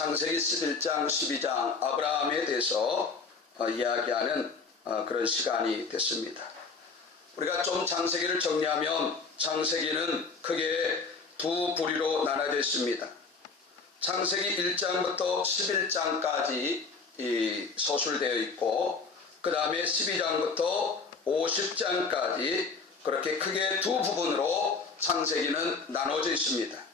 창세기 11장, 12장 아브라함에 대해서 이야기하는 그런 시간이 됐습니다. 우리가 좀 창세기를 정리하면 창세기는 크게 두 부류로 나눠져 있습니다. 창세기 1장부터 11장까지 서술되어 있고, 그 다음에 12장부터 50장까지 그렇게 크게 두 부분으로 창세기는 나눠져 있습니다.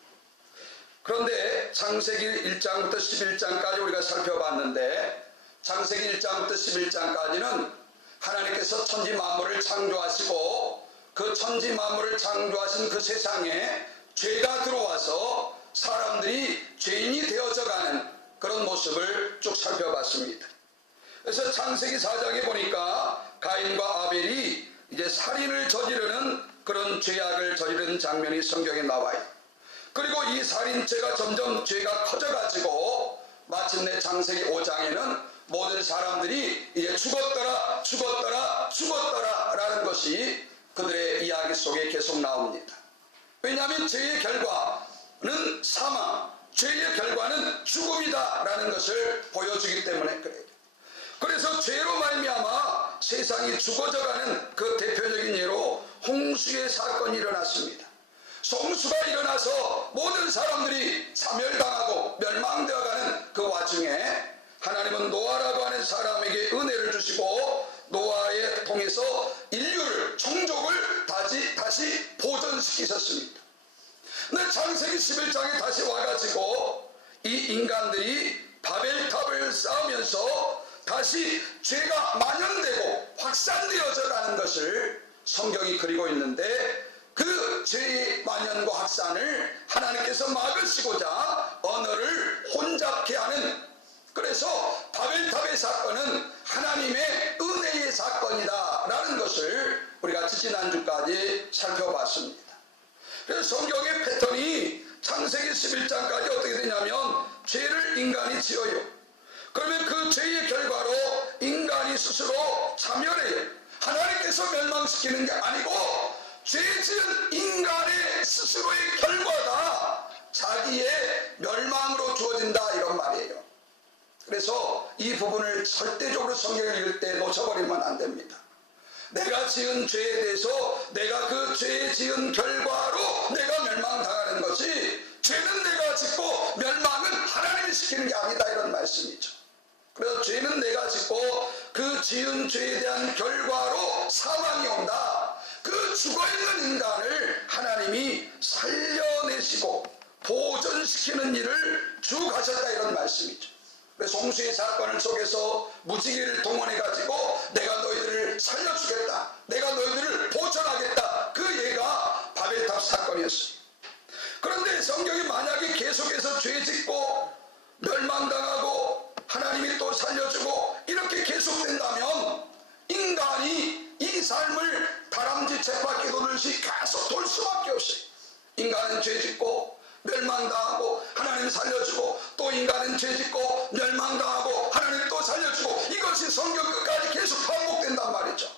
그런데 창세기 1장부터 11장까지 우리가 살펴봤는데, 창세기 1장부터 11장까지는 하나님께서 천지 만물을 창조하시고 그 천지 만물을 창조하신 그 세상에 죄가 들어와서 사람들이 죄인이 되어져 가는 그런 모습을 쭉 살펴봤습니다. 그래서 창세기 4장에 보니까 가인과 아벨이 이제 살인을 저지르는 그런 죄악을 저지르는 장면이 성경에 나와요. 그리고 이 살인죄가 점점 죄가 커져가지고 마침내 창세기 5장에는 모든 사람들이 이제 죽었더라 라는 것이 그들의 이야기 속에 계속 나옵니다. 왜냐하면 죄의 결과는 사망, 죄의 결과는 죽음이다 라는 것을 보여주기 때문에 그래요. 그래서 죄로 말미암아 세상이 죽어져가는 그 대표적인 예로 홍수의 사건이 일어났습니다. 홍수가 일어나서 모든 사람들이 사멸당하고 멸망되어가는 그 와중에 하나님은 노아라고 하는 사람에게 은혜를 주시고 노아에 통해서 인류를, 종족을 다시 보존시키셨습니다. 근데 창세기 11장에 다시 와가지고 이 인간들이 바벨탑을 쌓으면서 다시 죄가 만연되고 확산되어져 가는 것을 성경이 그리고 있는데, 그 죄의 만연과 확산을 하나님께서 막으시고자 언어를 혼잡케 하는, 그래서 바벨탑의 사건은 하나님의 은혜의 사건이다 라는 것을 우리가 지난주까지 살펴봤습니다. 그래서 성경의 패턴이 창세기 11장까지 어떻게 되냐면, 죄를 인간이 지어요. 그러면 그 죄의 결과로 인간이 스스로 자멸해요. 하나님께서 멸망시키는 게 아니고 죄 지은 인간의 스스로의 결과가 자기의 멸망으로 주어진다, 이런 말이에요. 그래서 이 부분을 절대적으로 성경을 읽을 때 놓쳐버리면 안 됩니다. 내가 지은 죄에 대해서 내가 그 죄에 지은 결과로 내가 멸망당하는 것이, 죄는 내가 짓고 멸망은 하나님이 시키는 게 아니다, 이런 말씀이죠. 그래서 죄는 내가 짓고 그 지은 죄에 대한 결과로 사망이 온다. 그 죽어있는 인간을 하나님이 살려내시고 보존시키는 일을 쭉 하셨다, 이런 말씀이죠. 그래서 홍수의 사건을 속에서 무지개를 동원해가지고 내가 너희들을 살려주겠다, 내가 너희들을 보존하겠다, 그 예가 바벨탑 사건이었어요. 그런데 성경이 만약에 계속해서 죄짓고 멸망당하고 하나님이 또 살려주고 이렇게 계속된다면 인간이 이 삶을 다람쥐 쳇바퀴 돌듯이 계속 돌 수밖에 없어요. 인간은 죄짓고 멸망당하고 하나님 살려주고, 또 인간은 죄짓고 멸망당하고 하나님 또 살려주고, 이것이 성경 끝까지 계속 반복된단 말이죠.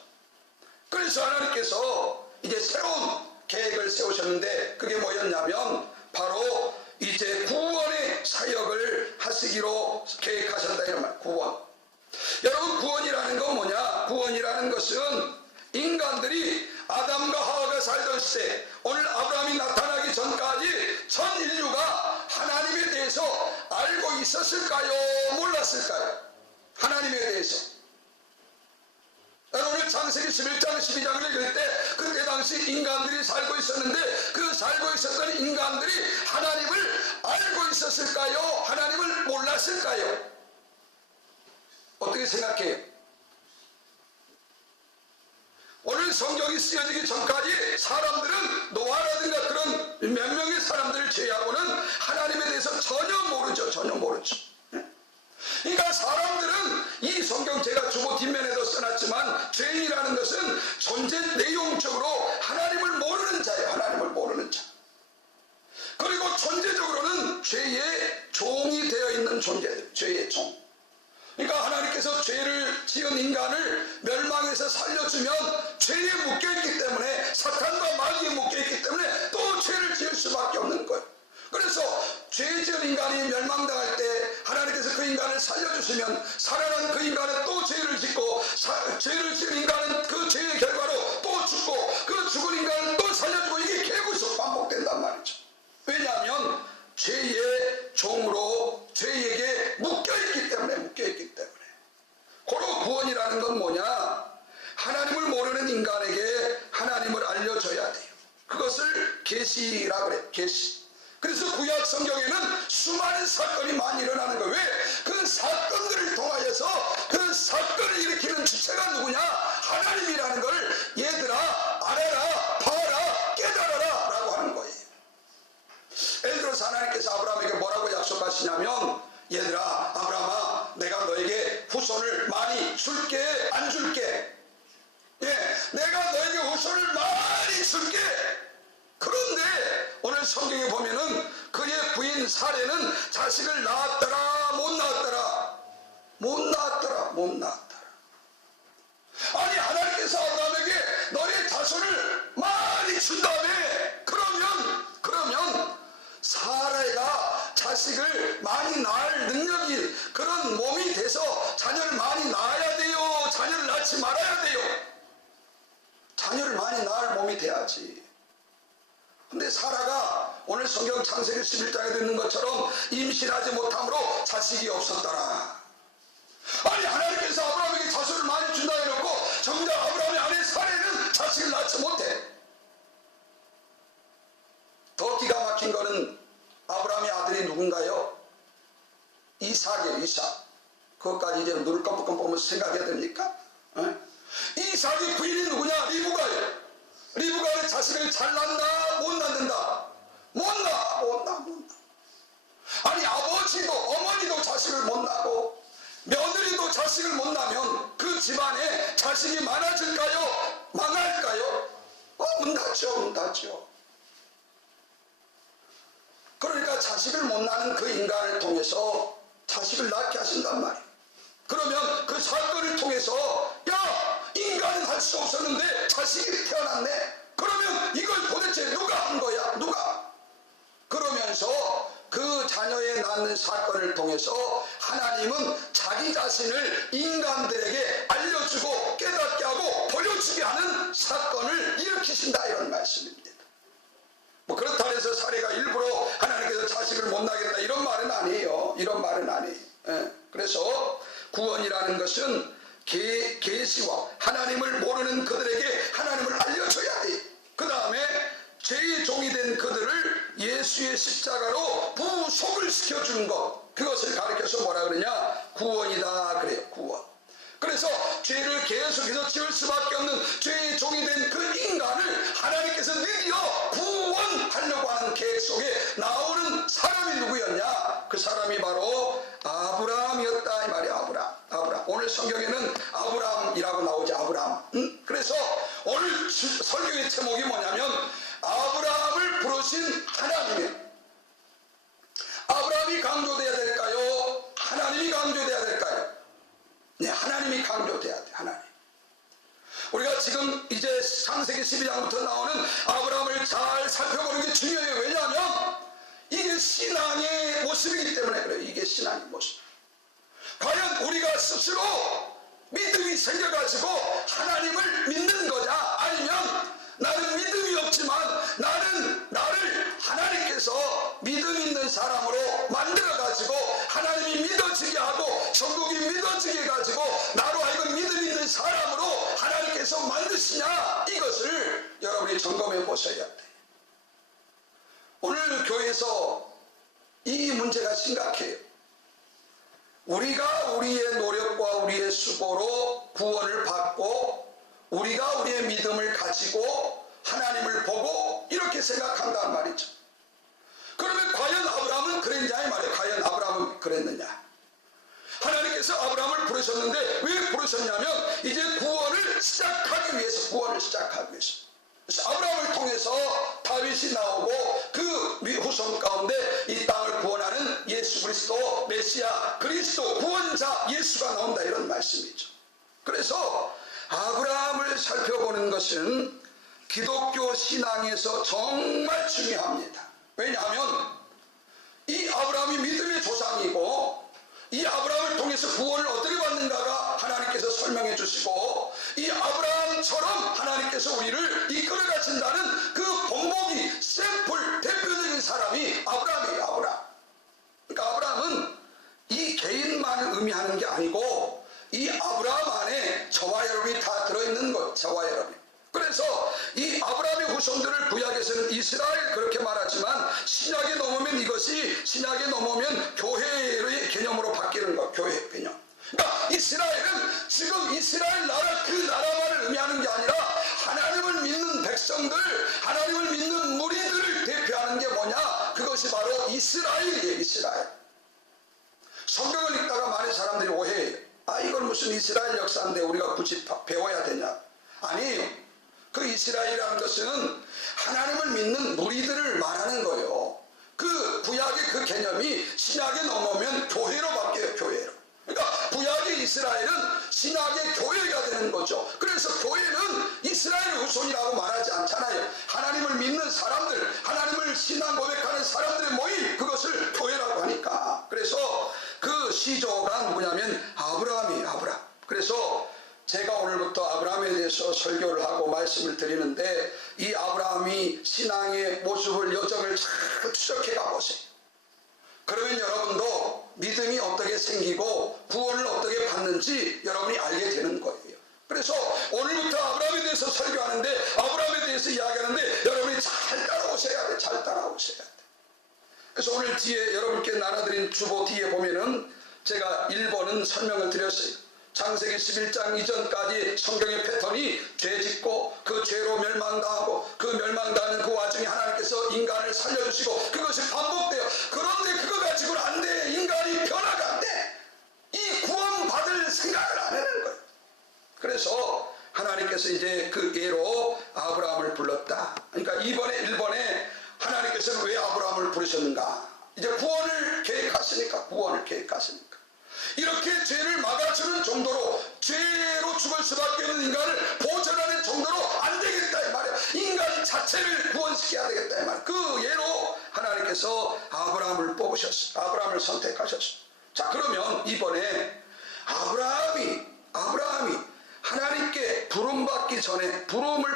그래서 하나님께서 이제 새로운 계획을 세우셨는데, 그게 뭐였냐면 바로 이제 구원의 사역을 하시기로 계획하셨다, 이런 말. 구원. 여러분, 구원이라는 건 뭐냐? 구원이라는 것은 인간들이 아담과 하와가 살던 시대, 오늘 아브라함이 나타나기 전까지 전 인류가 하나님에 대해서 알고 있었을까요? 몰랐을까요? 하나님에 대해서. 오늘 창세기 11장 12장을 읽을 때 그때 당시 인간들이 살고 있었는데, 그 살고 있었던 인간들이 하나님을 알고 있었을까요? 하나님을 몰랐을까요? 어떻게 생각해요? 오늘 성경이 쓰여지기 전까지 사람들은 노아라든가 그런 몇 명의 사람들을 제외하고는 하나님에 대해서 전혀 모르죠. 그러니까 사람들은 이 성경, 제가 주보 뒷면에도 써놨지만, 죄인이라는 것은 존재 내용적으로 하나님을 모르는 자예요. 하나님을 모르는 자. 그리고 존재적으로는 죄의 종이 되어 있는 존재들, 죄의 종. 그러니까 하나님께서 죄를 지은 인간을 멸망해서 살려주면 죄에 묶여있기 때문에, 사탄과 마귀에 묶여있기 때문에 또 죄를 지을 수밖에 없는 거예요. 그래서 죄 지은 인간이 멸망당할 때 인간을 살려주시면 살아난 그 인간은 또 죄를 짓고 죄를 지은 인간은 그 죄의 결과로 또 죽고 그 죽은 인간을 또 살려주고 이게 계속 반복된단 말이죠. 왜냐하면 죄의 종으로 죄에게 묶여있기 때문에 고로 구원이라는 건 뭐냐? 하나님을 모르는 인간에게 하나님을 알려줘야 돼요. 그것을 계시라 그래. 계시. 그래서 구약 성경에는 수많은 사건이 많이 일어나는 거예요. 왜? 그 사건들을 통하여서 그 사건을 일으키는 주체가 누구냐? 하나님이라는 걸 얘들아 알아라, 봐라, 깨달아라 라고 하는 거예요. 예를 들어서 하나님께서 아브라함에게 뭐라고 약속하시냐면, 얘들아 아브라함아, 내가 너에게 후손을 많이 줄게 안 줄게? 예, 내가 너에게 후손을 많이 줄게. 그런데 오늘 성경에 보면은 그의 부인 사례는 자식을 낳았더라 못 낳았더라? 못 낳았더라. 아니 하나님께서 아브라함에게 너의 자손을 많이 준 다음에 그러면 사라가 자식을 많이 낳을 능력이 그런 몸이 돼서 자녀를 많이 낳아야 돼요? 자녀를 낳지 말아야 돼요? 자녀를 많이 낳을 몸이 돼야지. 근데 사라가 오늘 성경 창세기 11장에 듣는 것처럼 임신하지 못함으로 자식이 없었더라. 아니 하나님께서 아브라함에게 자손을 많이 준다 해놓고 정작 아브라함의 아내 사례는 자식을 낳지 못해. 더 기가 막힌 거는 아브라함의 아들이 누군가요? 이삭이에요. 이삭. 그것까지 이제 눈을 깜빡깜빡 보면서 생각해야 됩니까? 이삭의 부인이 누구냐? 리브가예요. 리브가는 자식을 잘 낳는다? 못 낳는다? 못 낳아. 아니 아버지도 어머니도 자식을 못 낳고 며느리도 자식을 못 낳으면 그 집안에 자식이 많아질까요? 망할까요? 문 닫죠. 그러니까 자식을 못 낳는 그 인간을 통해서 자식을 낳게 하신단 말이에요. 그러면 그 사건을 통해서 야, 인간은 할 수 없었는데 자식이 태어났네. 그러면 이걸 도대체 누가 한 거야? 누가? 그러면서 그 자녀의 낳는 사건을 통해서 하나님은 자기 자신을 인간들에게 알려주고 깨닫게 하고 보여주게 하는 사건을 일으키신다, 이런 말씀입니다. 뭐 그렇다 해서 사례가 일부러 하나님께서 자식을 못 낳겠다 이런 말은 아니에요. 예. 그래서 구원이라는 것은 계시와 하나님을 모르는 그들에게 하나님을 알려줘야 돼. 그 다음에 죄의 종이 된 그들을 예수의 십자가로 부속을 시켜주는 것, 그것을 가르쳐서 뭐라 그러냐? 구원이다 그래요. 구원. 그래서 죄를 계속해서 지을 수밖에 없는 죄의 종이 된 그 인간을 하나님께서 드디어 구원하려고 하는 계획 속에 나오는 사람이 누구였냐? 그 사람이 바로 아브라함이었다 이 말이야. 아브라함. 오늘 성경에는 아브라함이라고 나오지. 아브라함. 그래서 오늘 설교의 제목이 뭐냐면 아브라함을 부르신 하나님이에요. 아브라함이 강조돼야 될까요? 하나님이 강조돼야 될까요? 네, 하나님이 강조돼야 돼. 하나님. 우리가 지금 이제 창세기 12장부터 나오는 아브라함을 잘 살펴보는 게 중요해요. 왜냐하면 이게 신앙의 모습이기 때문에 그래요. 이게 신앙의 모습. 과연 우리가 스스로 믿음이 생겨가지고 하나님을 믿는 거냐? 아니면 나는 믿음이 없지만 나를 하나님께서 믿음 있는 사람으로 만들어가지고 하나님이 믿어지게 하고 천국이 믿어지게 해가지고 나로 하여금 믿음 있는 사람으로 하나님께서 만드시냐? 이것을 여러분이 점검해 보셔야 돼. 오늘 교회에서 이 문제가 심각해요. 우리가 우리의 노력과 우리의 수고로 구원을 받고 우리가 우리의 믿음을 가지고 하나님을 보고 이렇게 생각한단 말이죠. 그러면 과연 아브라함은 그랬냐 이 말이에요. 과연 아브라함은 그랬느냐? 하나님께서 아브라함을 부르셨는데 왜 부르셨냐면 이제 구원을 시작하기 위해서. 그래서 아브라함을 통해서 다윗이 나오고 그 후손 가운데 이 땅을 구원하는 예수 그리스도 메시아 그리스도 구원자 예수가 나온다, 이런 말씀이죠. 그래서 아브라함을 살펴보는 것은 기독교 신앙에서 정말 중요합니다. 왜냐하면 이 아브라함이 믿음의 조상이고 이 아브라함을 통해서 구원을 어떻게 받는가가 하나님께서 설명해 주시고, 이 아브라함처럼 하나님께서 우리를 이끌어 가신다는 그 본보기 샘플 대표적인 사람이 아브라함이에요. 아브라함. 그러니까 아브라함은 이 개인만을 의미하는 게 아니고 이 아브라함 안에 저와 여러분이 다 들어있는 것. 저와 여러분이. 그래서 이 아브라함의 후손들을 구약에서는 이스라엘 그렇게 말하지만 신약에 넘으면 이것이, 신약에 넘으면 교회의 개념으로 바뀌는 것. 교회 개념. 그러니까 이스라엘은 지금 이스라엘 나라 그 나라만을 의미하는 게 아니라 하나님을 믿는 백성들, 하나님을 믿는 무리들을 대표하는 게 뭐냐? 그것이 바로 이스라엘이에요. 이스라엘. 성경을 읽다가 많은 사람들이 오해해요. 아, 이건 무슨 이스라엘 역사인데 우리가 굳이 배워야 되냐? 아니에요. 그 이스라엘이라는 것은 하나님을 믿는 무리들을 말하는 거예요. 그 구약의 그 개념이 신약에 넘어오면 교회로 바뀌어요. 교회로. 그러니까 구약의 이스라엘은 신약의 교회가 되는 거죠. 그래서 교회는 이스라엘 후손이라고 말하지 않잖아요. 하나님을 믿는 사람들, 하나님을 신앙 고백하는 사람들의 모임, 그것을 교회라고 하니까. 그래서 그 시조가 누구냐면 아브라함이에요. 아브라함. 그래서 제가 오늘부터 아브라함에 대해서 설교를 하고 말씀을 드리는데, 이 아브라함이 신앙의 모습을, 여정을 잘 추적해 가보세요. 그러면 여러분도 믿음이 어떻게 생기고 구원을 어떻게 받는지 여러분이 알게 되는 거예요. 그래서 오늘부터 아브라함에 대해서 설교하는데, 아브라함에 대해서 이야기하는데 여러분이 잘 따라오셔야 돼. 잘 따라오셔야 돼. 그래서 오늘 뒤에 여러분께 나눠드린 주보 뒤에 보면은 제가 1번은 설명을 드렸어요. 창세기 11장 이전까지 성경의 패턴이 죄 짓고 그 죄로 멸망당하고, 그 멸망당하는 그 와중에 하나님께서 인간을 살려주시고 그것이 반복돼요. 그런데 그거 가지고는 안 돼. 인간이 변화가 안 돼. 이 구원받을 생각을 안 하는 거예요. 그래서 하나님께서 이제 그 예로 아브라함을 불렀다. 그러니까 1번에 하나님께서는 왜 아브라함을 부르셨는가? 이제 구원을 계획하시니까. 구원을 계획하시니까. 이렇게 죄를 막아주는 정도로, 죄로 죽을 수밖에 없는 인간을 보존하는 정도로 안 되겠다 이 말이야. 인간 자체를 구원시켜야 되겠다 이 말이야. 그 예로 하나님께서 아브라함을 뽑으셨어. 아브라함을 선택하셨어. 자, 그러면 이번에 아브라함이 하나님께 부름을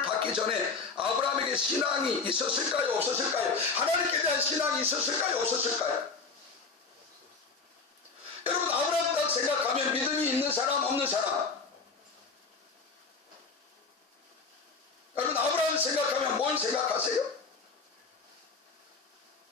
받기 전에 아브라함에게 신앙이 있었을까요? 없었을까요? 하나님께 대한 신앙이 있었을까요? 없었을까요? 여러분, 아브라함 딱 생각하면 믿음이 있는 사람, 없는 사람? 여러분, 아브라함 생각하면 뭘 생각하세요?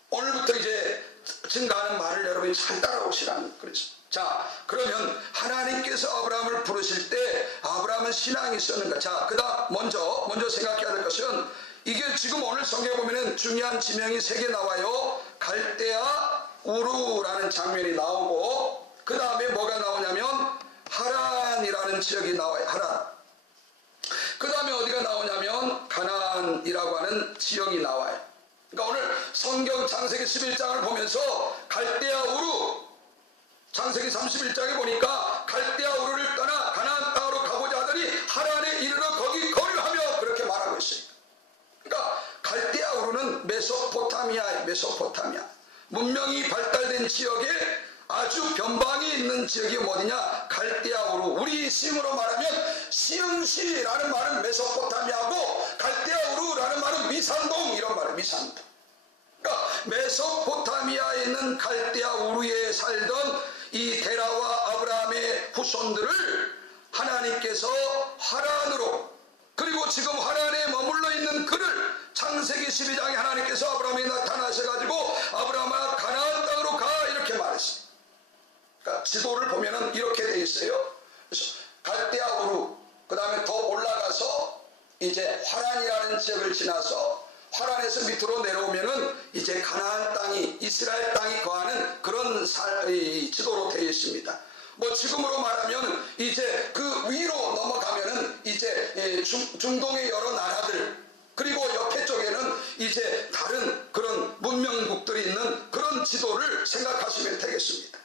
오늘부터 이제 증가하는 말을 여러분이 잘 따라오시라는 그래서. 자, 그러면 하나님께서 아브라함을 부르실 때 아브라함은 신앙이 있었는가? 자, 그다음 먼저 생각해야 될 것은, 이게 지금 오늘 성경에 보면은 중요한 지명이 3개 나와요. 갈대아 우르라는 장면이 나오고, 그 다음에 뭐가 나오냐면 하란이라는 지역이 나와요. 하란. 그 다음에 어디가 나오냐면 가나안이라고 하는 지역이 나와요. 그러니까 오늘 성경 창세기 11장을 보면서 갈대아 우르, 창세기 31장에 보니까 갈대아 우르를 떠나 가나안 땅으로 가고자 하더니 하란에 이르러 거기 거류하며 그렇게 말하고 있어요. 그러니까 갈대아 우르는 메소포타미아. 문명이 발달된 지역에 아주 변방에 있는 지역이 어디냐? 갈대아 우르. 우리 시음으로 말하면 시흥시라는 말은 메소포타미아고, 갈대아 우르라는 말은 미산동, 이런 말이에요. 미산동. 그러니까 메소포타미아에 있는 갈대아 우르에 살던 이 데라와 아브라함의 후손들을 하나님께서 하란으로, 그리고 지금 하란에 머물러 있는 그를 창세기 12장에 하나님께서 아브라함에 나타나셔가지고 아브라함아 가나안 땅으로 가, 이렇게 말했어요. 그러니까 지도를 보면은 이렇게 돼 있어요. 그래서 갈대아 우르, 그 다음에 더 올라가서 이제 화란이라는 지역을 지나서 화란에서 밑으로 내려오면은 이제 가나안 땅이, 이스라엘 땅이 거하는 그런 지도로 되어 있습니다. 뭐 지금으로 말하면 이제 그 위로 넘어가면은 이제 중동의 여러 나라들, 그리고 옆에 쪽에는 이제 다른 그런 문명국들이 있는 그런 지도를 생각하시면 되겠습니다.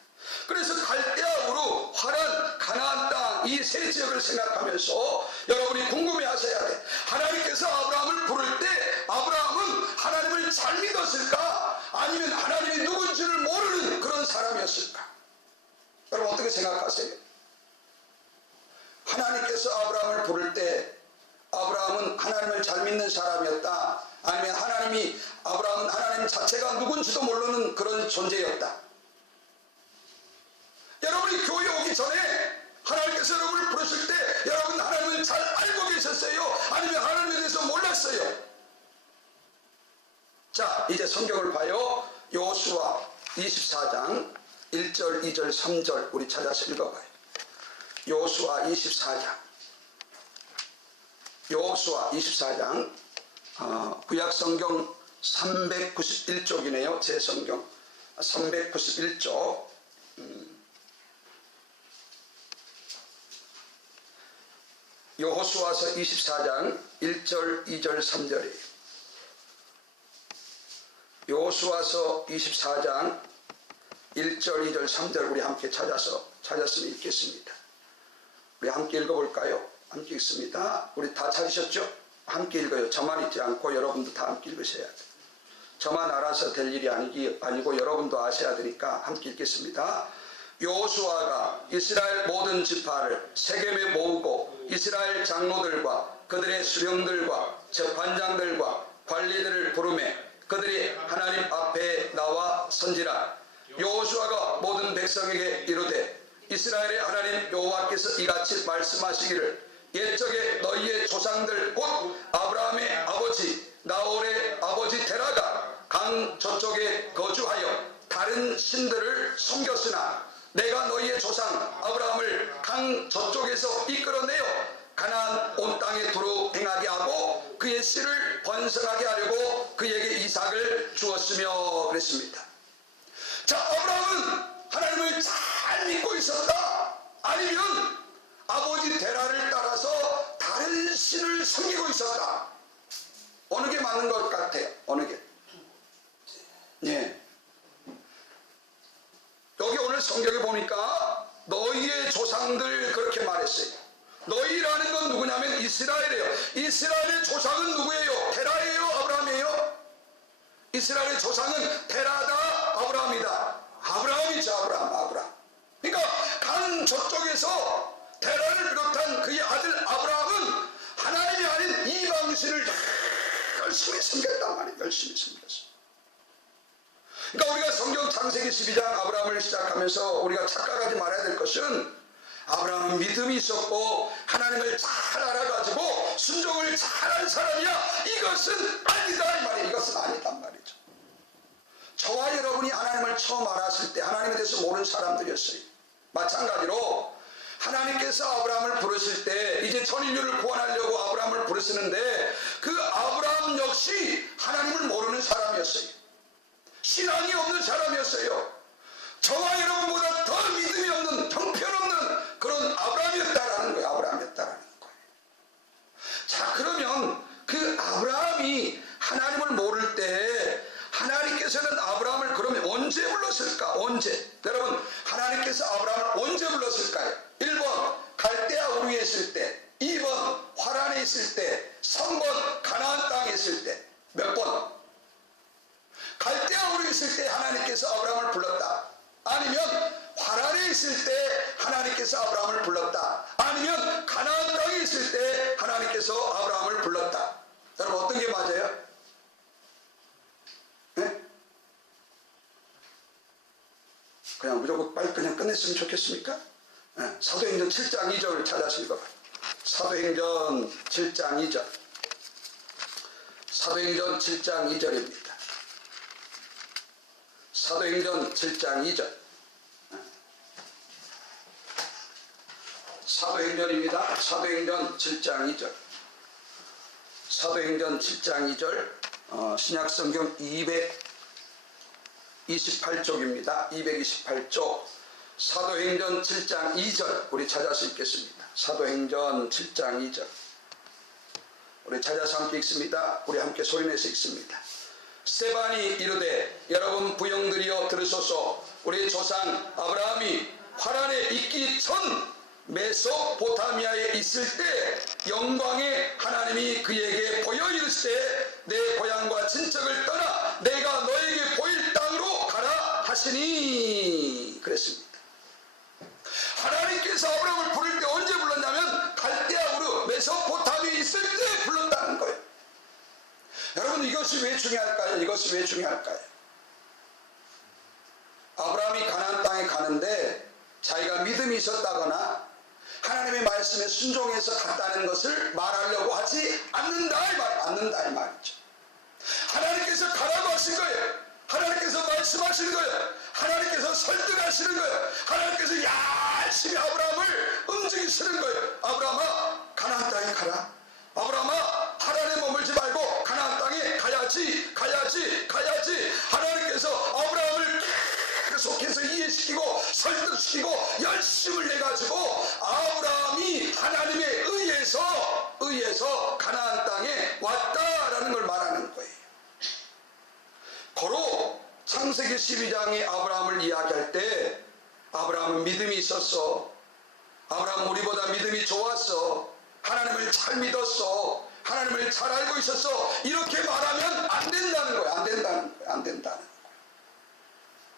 그래서 갈대아 우르, 화란, 가나안 땅, 이 3 지역을 생각하면서 여러분이 궁금해하셔야 돼. 하나님께서 아브라함을 부를 때 아브라함은 하나님을 잘 믿었을까? 아니면 하나님이 누군지를 모르는 그런 사람이었을까? 생각하세요? 하나님께서 아브라함을 부를 때 아브라함은 하나님을 잘 믿는 사람이었다, 아니면 아브라함은 하나님 자체가 누군지도 모르는 그런 존재였다? 여러분이 교회 오기 전에 하나님께서 여러분을 부르실 때 여러분 하나님을 잘 알고 계셨어요? 아니면 하나님에 대해서 몰랐어요? 자, 이제 성경을 봐요. 여호수아 24장 1절, 2절, 3절 우리 찾아서 읽어봐요. 여호수아 24장 구약성경 391쪽이네요. 제 성경 391쪽. 여호수아서 24장 1절, 2절, 3절이에요. 여호수아서 24장 1절, 2절, 3절 우리 함께 찾았으면 읽겠습니다. 우리 함께 읽어볼까요? 함께 읽습니다. 우리 다 찾으셨죠? 함께 읽어요. 저만 읽지 않고 여러분도 다 함께 읽으셔야 돼요. 저만 알아서 될 일이 아니고 여러분도 아셔야 되니까 함께 읽겠습니다. 여호수아가 이스라엘 모든 지파를 세겜에 모으고 이스라엘 장로들과 그들의 수령들과 재판장들과 관리들을 부르매 그들이 하나님 앞에 나와 선지라. 여호수아가 모든 백성에게 이르되 이스라엘의 하나님 여호와께서 이같이 말씀하시기를 옛적에 너희의 조상들 곧 아브라함의 아버지 나홀의 아버지 데라가 강 저쪽에 거주하여 다른 신들을 섬겼으나 내가 너희의 조상 아브라함을 강 저쪽에서 이끌어내어 가나안 온 땅에 두루 행하게 하고 그의 씨를 번성하게 하려고 그에게 이삭을 주었으며 그랬습니다. 자, 아브라함은 하나님을 잘 믿고 있었다, 아니면 아버지 데라를 따라서 다른 신을 섬기고 있었다? 어느 게 맞는 것 같아요? 어느 게? 예. 여기 오늘 성경에 보니까 너희의 조상들 그렇게 말했어요. 너희라는 건 누구냐면 이스라엘이에요. 이스라엘의 조상은 누구예요? 데라예요? 아브라함이에요? 이스라엘의 조상은 데라다, 아브라함이다. 아브라함이죠. 아브라함. 그러니까 강 저쪽에서 데라를 비롯한 그의 아들 아브라함은 하나님이 아닌 이방신을 열심히 섬겼단 말이에요. 열심히 섬겼어요. 그러니까 우리가 성경 창세기 12장 아브라함을 시작하면서 우리가 착각하지 말아야 될 것은 아브라함은 믿음이 있었고 하나님을 잘 알아가지고 순종을 잘한 사람이야, 이것은 아니다 이 말이에요. 이것은 아니단 말이죠. 저와 여러분이 하나님을 처음 알았을 때 하나님에 대해서 모르는 사람들이었어요. 마찬가지로 하나님께서 아브라함을 부르실 때 이제 전 인류를 구원하려고 아브라함을 부르시는데 그 아브라함 역시 하나님을 모르는 사람이었어요. 신앙이 없는 사람이었어요. 저와 여러분보다 더 믿음이 없는, 형편없는 그런 아브라함이었다라는 거예요. 아브라함이었다라는 거예요. 자, 그러면 그 아브라함이 하나님을 모를 때 하나님께서는 아브라함을 그러면 언제 불렀을까? 언제? 여러분, 하나님께서 아브라함을 언제 불렀을까요? 1번 갈대아 우르에 있을 때, 2번 화란에 있을 때, 3번 가나안 땅에 있을 때. 몇 번? 갈대아 우르에 있을 때 하나님께서 아브라함을 불렀다, 아니면 화란에 있을 때 하나님께서 아브라함을 불렀다, 아니면 가나안 땅에 있을 때 하나님께서 아브라함을 불렀다. 여러분, 어떤 게 맞아요? 네? 그냥 무조건 빨리 그냥 끝냈으면 좋겠습니까? 네. 사도행전 7장 2절을 찾아서 읽어봐요. 사도행전 7장 2절. 사도행전 7장 2절입니다. 사도행전 7장 2절. 사도행전입니다. 사도행전 7장 2절. 사도행전 7장 2절. 신약성경 228쪽입니다. 228쪽. 사도행전 7장 2절 우리 찾아서 읽겠습니다. 사도행전 7장 2절 우리 찾아서 함께 읽습니다. 우리 함께 소리내서 읽습니다. 스데반이 이르되 여러분 부형들이여 들으소서. 우리 조상 아브라함이 화란에 있기 전 메소포타미아에 있을 때 영광의 하나님이 그에게 보여 이르시되 내 고향과 친척을 떠나 내가 너에게 보일 땅으로 가라 하시니 그랬습니다. 것이 왜 중요할까요? 아브라함이 가나안 땅에 가는데 자기가 믿음이 있었다거나 하나님의 말씀에 순종해서 갔다는 것을 말하려고 하지 않는다 이 말이죠. 하나님께서 가라고 하신 거예요. 하나님께서 말씀하신 거예요. 하나님께서 설득하시는 거예요. 하나님께서 열심히 아브라함을 움직이시는 거예요. 아브라함아, 가나안 땅에 가라. 아브라함아, 하란에 머물지 말고 가나안 땅에 가야지. 하나님께서 아브라함을 계속해서 이해시키고 설득시키고 열심을 내가지고 아브라함이 하나님에 의해서 가나안 땅에 왔다라는 걸 말하는 거예요. 고로 창세기 12장에 아브라함을 이야기할 때 아브라함은 믿음이 있었어. 아브라함은 우리보다 믿음이 좋았어. 하나님을 잘 믿었어. 하나님을 잘 알고 있었어. 이렇게 말하면 안 된다는 거예요. 안 된다는 거예요.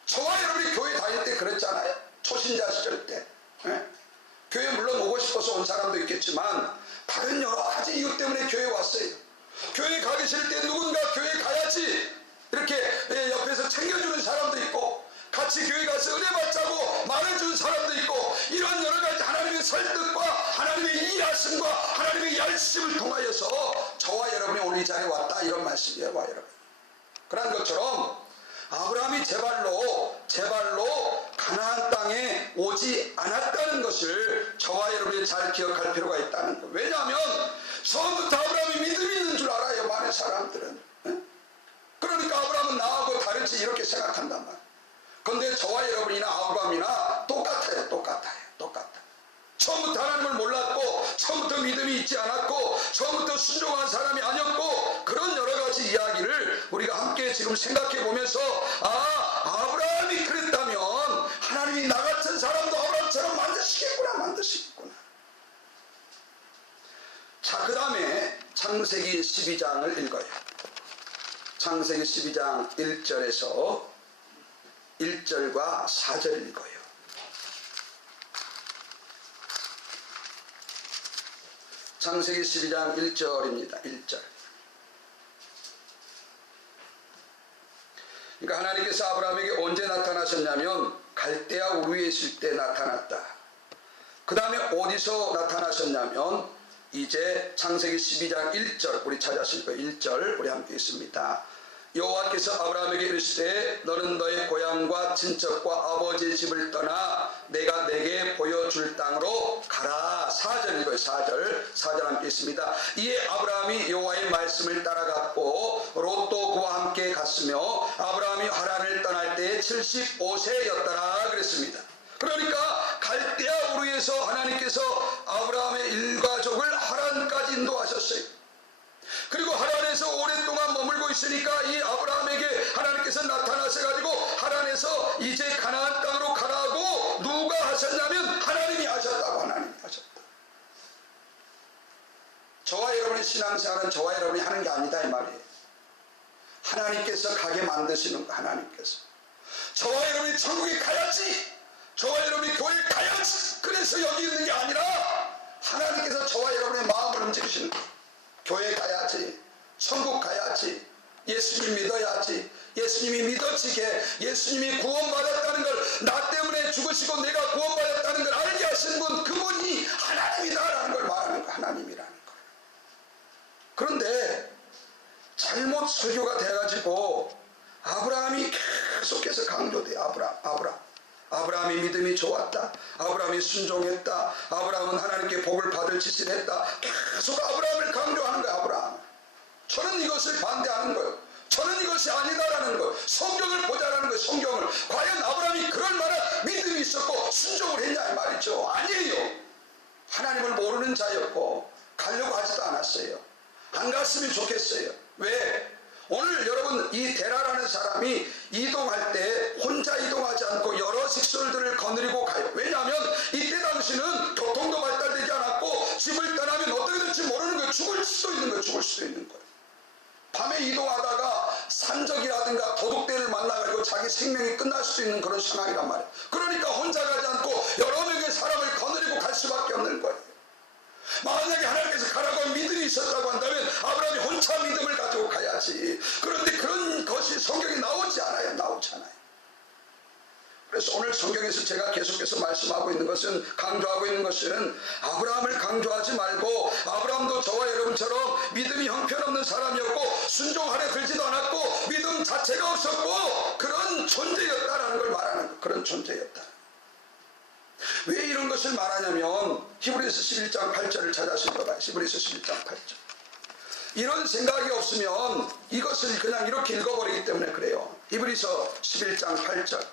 저와 여러분이 교회 다닐 때 그랬잖아요. 초신자 시절 때. 교회 물론 오고 싶어서 온 사람도 있겠지만 다른 여러 가지 이유 때문에 교회에 왔어요. 교회 가기 싫을 때 누군가 교회 가야지 이렇게 옆에서 챙겨주는 사람도 있고 같이 교회 가서 은혜 받자고 말해주는 사람도 있고 이런 여러 가지 하나님의 설득과 하나님의 일하심과 하나님의 열심을 통하여서 저와 여러분이 오늘 이 자리에 왔다 이런 말씀이에요. 여러분. 그런 것처럼 아브라함이 제발로 가나안 땅에 오지 않았다는 것을 저와 여러분이 잘 기억할 필요가 있다는 거예요. 왜냐하면 처음부터 아브라함이 믿음이 있는 줄 알아요. 많은 사람들은. 그러니까 아브라함은 나하고 다르지 이렇게 생각한단 말이에요. 그런데 저와 여러분이나 아브라함이나 똑같아요. 처음부터 하나님을 몰랐고 처음부터 믿음이 있지 않았고 처음부터 순종한 사람이 아니었고 그런 여러 가지 이야기를 우리가 함께 지금 생각해 보면서 아브라함이 그랬다면 하나님이 나 같은 사람도 아브라함처럼 만드시겠구나. 자, 그 다음에 창세기 12장을 읽어요. 창세기 12장 1절에서 1절과 4절을 읽어요. 창세기 12장 1절입니다. 1절. 그러니까 하나님께서 아브라함에게 언제 나타나셨냐면 갈대아 우르에 있을 때 나타났다. 그 다음에 어디서 나타나셨냐면 이제 창세기 12장 1절 우리 찾았을 거예요. 1절 우리 함께 있습니다. 여호와께서 아브라함에게 이르시되 너는 너의 고향과 친척과 아버지의 집을 떠나 내가 내게 보여줄 땅으로 가라. 4절 읽어요. 4절 함께 있습니다. 이에 아브라함이 여호와의 말씀을 따라갔고 롯도 그와 함께 갔으며 아브라함이 하란을 떠날 때에 75세였더라 그랬습니다. 그러니까 갈대아 우르에서 하나님께서 아브라함의 일가족을 하란까지 인도하셨어요. 그리고 하란에서 오랫동안 머물고 있으니까 이 아브라함에게 하나님께서 나타나셔가지고 하란에서 이제 가나안 땅으로 가라고 누가 하셨냐면 하나님이 하셨다. 저와 여러분의 신앙생활은 저와 여러분이 하는 게 아니다 이 말이에요. 하나님께서 가게 만드시는 거. 하나님께서 저와 여러분이 천국에 가야지, 저와 여러분이 교회에 가야지, 그래서 여기 있는 게 아니라 하나님께서 저와 여러분의 마음을 움직이시는 거예요. 교회 가야지, 천국 가야지, 예수님 믿어야지, 예수님이 믿어지게 예수님이 구원받았다는 걸, 나 때문에 죽으시고 내가 구원받았다는 걸 알게 하신 분, 그분이 하나님이다라는 걸 말하는 거. 하나님이라는 거예요. 그런데 잘못 설교가 돼가지고 아브라함이 계속해서 강조돼요. 아브라함이 믿음이 좋았다. 아브라함이 순종했다. 아브라함은 하나님께 복을 받을 짓을 했다. 계속 아브라함을 강조하는 거야. 아브라함. 저는 이것을 반대하는 거예요. 저는 이것이 아니다라는 거예요. 성경을 보자라는 거예요. 성경을. 과연 아브라함이 그럴 만한 믿음이 있었고 순종을 했냐 이 말이죠. 아니에요. 하나님을 모르는 자였고 가려고 하지도 않았어요. 안 갔으면 좋겠어요. 왜? 오늘 여러분 이 데라라는 사람이 이동할 때 혼자 이동하지 않고 여러 식솔들을 거느리고 가요. 왜냐하면 이때 당시는 교통도 발달되지 않았고 집을 떠나면 어떻게 될지 모르는 거예요. 죽을 수도 있는 거예요. 밤에 이동하다가 산적이라든가 도둑들을 만나가지고 자기 생명이 끝날 수도 있는 그런 상황이란 말이에요. 그러니까 혼자 가지 않고 여러 명의 사람을 거느리고 갈 수밖에 없는 거예요. 만약에 하나님께서 가라고 믿음이 있었다고 한다면 아브라함이 혼자 믿음을 가지고 가야지. 그런데 그런 것이 통해서 제가 계속해서 말씀하고 있는 것은, 강조하고 있는 것은, 아브라함을 강조하지 말고, 아브라함도 저와 여러분처럼 믿음이 형편없는 사람이었고 순종하려 들지도 않았고 믿음 자체가 없었고 그런 존재였다라는 걸 말하는 거예요. 그런 존재였다. 왜 이런 것을 말하냐면 히브리서 11장 8절을 찾아서 읽어봐요. 히브리서 11장 8절. 이런 생각이 없으면 이것을 그냥 이렇게 읽어버리기 때문에 그래요. 히브리서 11장 8절.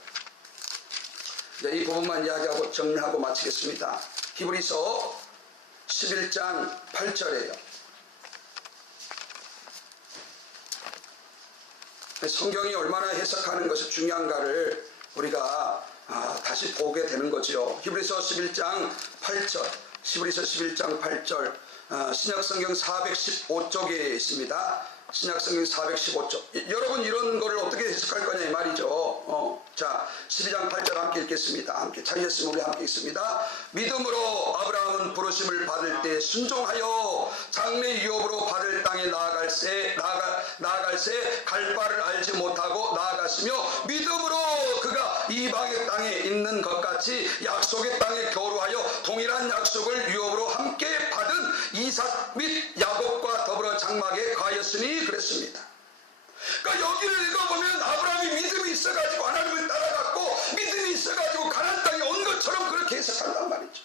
이 부분만 이야기하고 정리하고 마치겠습니다. 히브리서 11장 8절이에요. 성경이 얼마나 해석하는 것이 중요한가를 우리가 다시 보게 되는 거죠. 히브리서 11장 8절, 히브리서 11장 8절, 신약성경 415쪽에 있습니다. 신약성경 415쪽. 여러분 이런 거를 어떻게 해석할 거냐 이 말이죠. 자, 12장 8절 함께 읽겠습니다. 함께 찾으셨으면 우리 함께 읽습니다. 믿음으로 아브라함은 부르심을 받을 때 순종하여 장래 유업으로 받을 땅에 나아갈새 갈 바를 알지 못하고 나아갔으며 믿음으로 그가 이방의 땅에 있는 것 같이 약속의 땅에 교류하여 동일한 약속을 유업으로 함께 받은 이삭 및 야곱과 더불어 장막에 가였으니 그랬습니다. 그러니까 여기를 읽어보면 아브라함이 믿음이 있어가지고 하나님을 따라갔고 믿음이 있어가지고 가나안 땅에 온 것처럼 그렇게 해석한단 말이죠.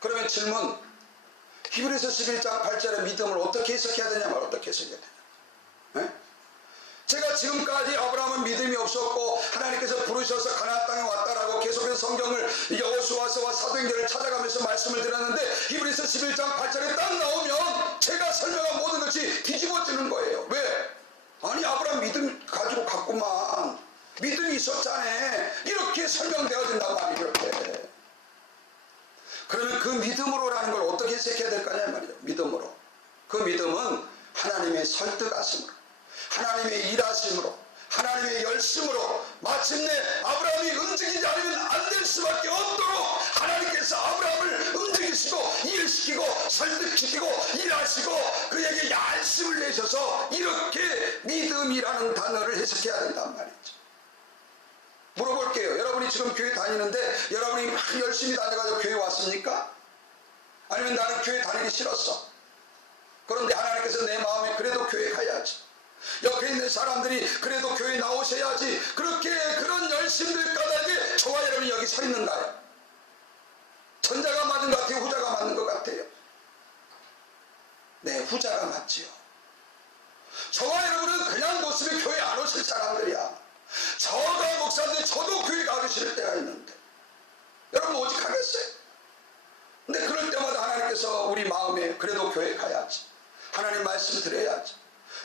그러면 질문, 히브리서 11장 8절의 믿음을 어떻게 해석해야 되냐면 어떻게 해석해야 되냐? 네? 제가 지금까지 아브라함은 믿음이 없었고 하나님께서 부르셔서 가나안 땅에 왔다라고 계속해서 성경을 여호수아서와 사도행전을 찾아가면서 말씀을 드렸는데 히브리서 11장 8절에 딱 나오면 제가 설명한 모든 것이 뒤집어지는 거예요. 왜? 아니 아브라함 믿음 가지고 갔구만. 믿음이 있었잖아. 이렇게 설명되어진단 말이에요. 이렇게. 그러면 그 믿음으로라는 걸 어떻게 해석해야 될까냐 말이죠. 믿음으로. 그 믿음은 하나님의 설득하심으로, 하나님의 일하심으로, 하나님의 열심으로 마침내 아브라함이 움직이지 않으면 안 될 수밖에 없도록 하나님께서 아브라함을 움직이시고 일시키고 설득시키고 일하시고 그에게 열심을 내셔서 이렇게 믿음이라는 단어를 해석해야 된단 말이죠. 물어볼게요. 여러분이 지금 교회 다니는데 여러분이 막 열심히 다녀가지고 교회 왔습니까? 아니면 나는 교회 다니기 싫었어. 그런데 하나님께서 내 마음에 그래도 교회 가야지. 옆에 있는 사람들이 그래도 교회 나오셔야지. 그렇게 그런 열심들 까닭에 저와 여러분이 여기 서 있는가요? 전자가 맞는 것 같아요? 후자가 맞는 것 같아요? 네, 후자가 맞지요. 저와 여러분은 그냥 모습에 교회 안 오실 사람들이야. 저가 목사인데 저도 교회 가기 싫을 때가 있는데 여러분 오직 하겠어요? 근데 그럴 때마다 하나님께서 우리 마음에 그래도 교회 가야지, 하나님 말씀 드려야지,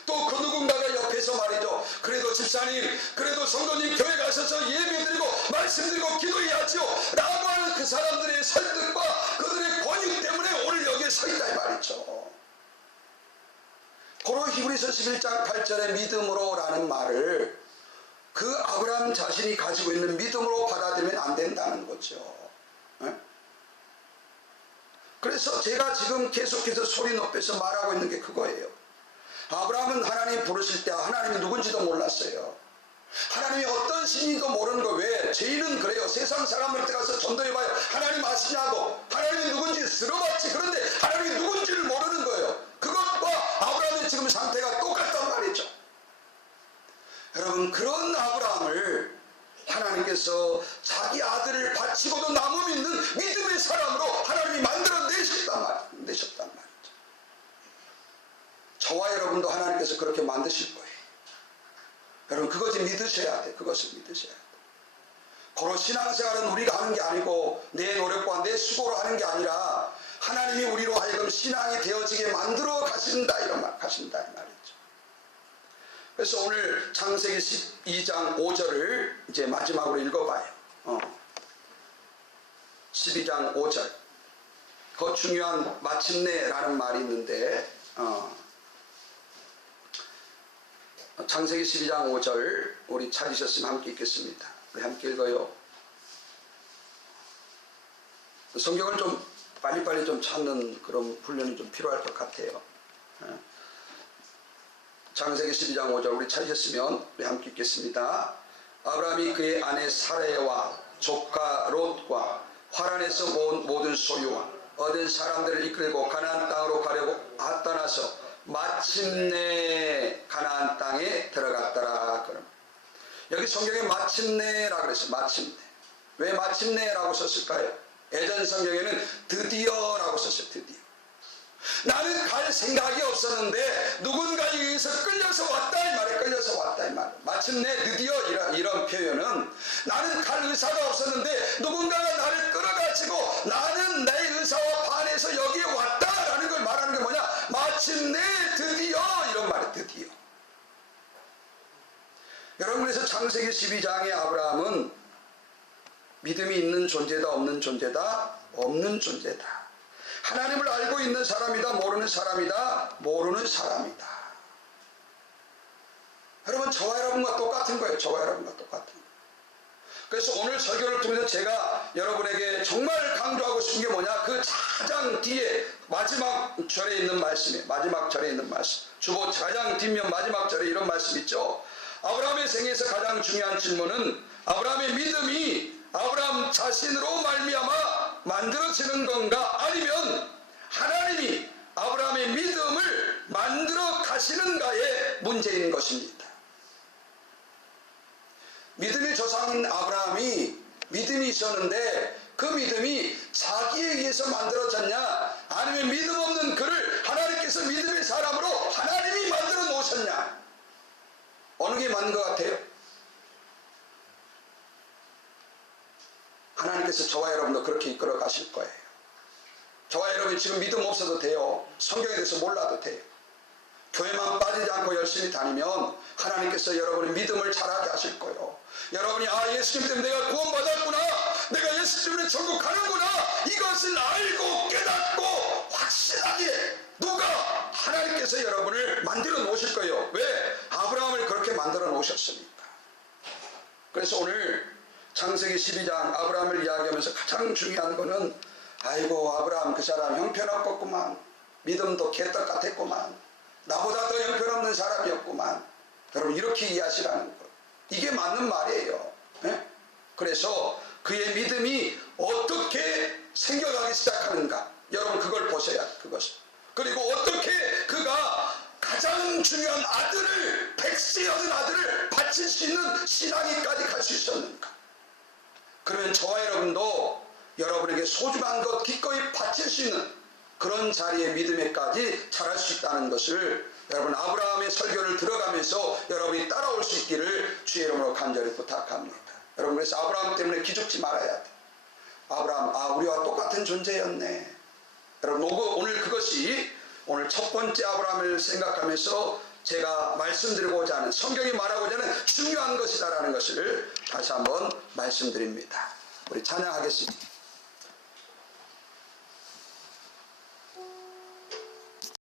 또 그 누군가가 옆에서 말이죠, 그래도 집사님, 그래도 성도님 교회 가셔서 예배드리고 말씀드리고 기도해야죠 라고 하는 그 사람들의 설득과 그들의 권유 때문에 오늘 여기에 서 있다 이 말이죠. 고로 히브리서 11장 8절의 믿음으로 라는 말을 그 아브라함 자신이 가지고 있는 믿음으로 받아들이면 안 된다는 거죠. 네? 그래서 제가 지금 계속해서 소리 높여서 말하고 있는 게 그거예요. 아브라함은 하나님 부르실 때 하나님이 누군지도 몰랐어요. 하나님이 어떤 신인지도 모르는 거. 왜? 죄인은 그래요. 세상 사람을 들어가서 전도해봐요. 하나님 아시냐고. 하나님이 누군지 들어봤지. 그런데 하나님이 누군지를 모르는 거예요. 그것과 아브라함의 지금 상태가 똑같단 말이죠. 여러분, 그런 아브라함을 하나님께서 자기 아들을 바치고도 남음 있는 믿음의 사람으로 하나님이 만들어내셨단 말이죠. 저와 여러분도 하나님께서 그렇게 만드실 거예요. 여러분, 그것을 믿으셔야 돼. 그것을 믿으셔야 돼. 고로 신앙생활은 우리가 하는 게 아니고 내 노력과 내 수고로 하는 게 아니라 하나님이 우리로 하여금 신앙이 되어지게 만들어 가신다 이 말이죠. 그래서 오늘 창세기 12장 5절을 이제 마지막으로 읽어봐요. 12장 5절. 그 중요한 마침내라는 말이 있는데, 창세기 12장 5절 우리 찾으셨으면 함께 읽겠습니다. 우리 함께 읽어요. 성경을 좀 빨리빨리 좀 찾는 그런 훈련이 좀 필요할 것 같아요. 창세기 12장 5절 우리 찾으셨으면 우리 함께 읽겠습니다. 아브라함이 그의 아내 사레와 조카 롯과 화란에서 모은 모든 소유와 얻은 사람들을 이끌고 가나안 땅으로 가려고 떠나서 마침내 가나안 땅에 들어갔더라. 그럼 여기 성경에 마침내라고 그랬어요. 마침내. 왜 마침내라고 썼을까요? 예전 성경에는 드디어라고 썼어요. 드디어. 나는 갈 생각이 없었는데 누군가에 의해서 끌려서 왔다 이 말이에요. 끌려서 왔다 이 말이에요. 마침내 드디어 이런 표현은 나는 갈 의사가 없었는데 누군가가 나를 끌어가지고 나는 내 의사와 반해서 여기에 왔다라는 걸 말하는 게 뭐냐? 마침내 드디어 이런 말이에요. 드디어. 여러분, 그래서 창세기 12장의 아브라함은 믿음이 있는 존재다 없는 존재다? 없는 존재다. 하나님을 알고 있는 사람이다 모르는 사람이다? 모르는 사람이다. 여러분, 저와 여러분과 똑같은 거예요. 저와 여러분과 똑같은 거예요. 그래서 오늘 설교를 통해서 제가 여러분에게 정말 강조하고 싶은 게 뭐냐? 그 가장 뒤에 마지막 절에 있는 말씀이에요. 마지막 절에 있는 말씀. 주보 가장 뒷면 마지막 절에 이런 말씀 있죠. 아브라함의 생애에서 가장 중요한 질문은 아브라함의 믿음이 아브라함 자신으로 말미암아 만들어지는 건가, 아니면 하나님이 아브라함의 믿음을 만들어 가시는가의 문제인 것입니다. 믿음의 조상인 아브라함이 믿음이 있었는데 그 믿음이 자기에 의해서 만들어졌냐, 아니면 믿음 없는 그를 하나님께서 믿음의 사람으로 하나님이 만들어 놓으셨냐, 어느 게 맞는 것 같아요? 하나님께서 저와 여러분도 그렇게 이끌어 가실 거예요. 저와 여러분이 지금 믿음 없어도 돼요. 성경에 대해서 몰라도 돼요. 교회만 빠지지 않고 열심히 다니면 하나님께서 여러분의 믿음을 자라게 하실 거예요. 여러분이 예수님 때문에 내가 구원받았구나, 내가 예수 때문에 천국 가는구나, 이것을 알고 깨닫고 확실하게 누가? 하나님께서 여러분을 만들어 놓으실 거예요. 왜? 아브라함을 그렇게 만들어 놓으셨으니까. 그래서 오늘 창세기 12장 아브라함을 이야기하면서 가장 중요한 거는, 아이고 아브라함 그 사람 형편없겠구만, 믿음도 개떡 같았구만, 나보다 더 형편없는 사람이었구만. 여러분, 이렇게 이해하시라는 것, 이게 맞는 말이에요. 네? 그래서 그의 믿음이 어떻게 생겨가기 시작하는가, 여러분 그걸 보셔야 돼. 그것을. 그리고 어떻게 그가 가장 중요한 아들을, 백세 얻은 아들을 바칠 수 있는 신앙이까지 갈 수 있었는가. 그러면 저와 여러분도 여러분에게 소중한 것 기꺼이 바칠 수 있는 그런 자리의 믿음에까지 자랄 수 있다는 것을 여러분 아브라함의 설교를 들어가면서 여러분이 따라올 수 있기를 주의 이름으로 간절히 부탁합니다. 여러분, 그래서 아브라함 때문에 기죽지 말아야 돼. 아브라함, 우리와 똑같은 존재였네. 여러분, 오늘 그것이 오늘 첫 번째 아브라함을 생각하면서 제가 말씀드리고자 하는, 성경이 말하고자 하는 중요한 것이다라는 것을 다시 한번 말씀드립니다. 우리 찬양하겠습니다.